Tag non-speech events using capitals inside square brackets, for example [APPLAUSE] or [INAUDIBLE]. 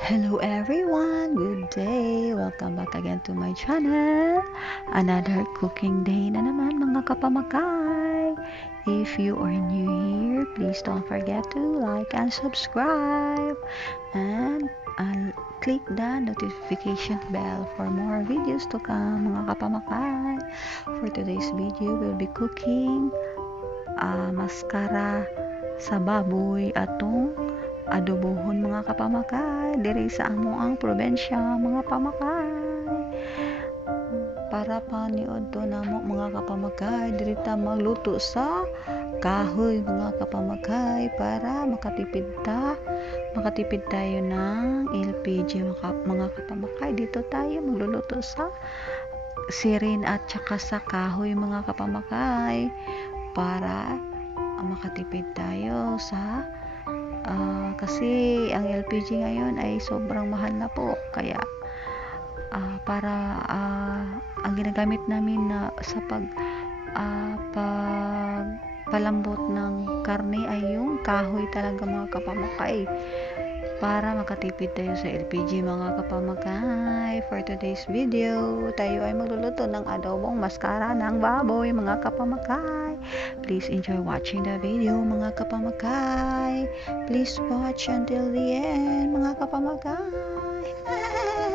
Hello everyone, good day! Welcome back again to my channel. Another cooking day na naman mga kapamakay. If you are new here, please don't forget to like and subscribe. And uh, click the notification bell for more videos to come mga kapamakay. For today's video, we'll be cooking uh, maskara sa baboy atong adobohon mga kapamakay. Diri sa amo ang probensya mga pamakay. Para paniod to namo mga kapamakay. Diri ta magluto sa kahoy mga kapamakay. Para makatipid ta makatipid tayo ng LPG mga, kapamakay. Dito tayo magluluto sa sirin at saka sa kahoy mga kapamakay. Para makatipid tayo sa uh, kasi ang LPG ngayon ay sobrang mahal na po. Kaya uh, para uh, ang ginagamit namin na sa pag uh, pag palambot ng karne ay yung kahoy talaga mga kapamakay para makatipid tayo sa LPG mga kapamakay for today's video tayo ay magluluto ng adobong maskara ng baboy mga kapamakay please enjoy watching the video mga kapamakay please watch until the end mga kapamakay [LAUGHS]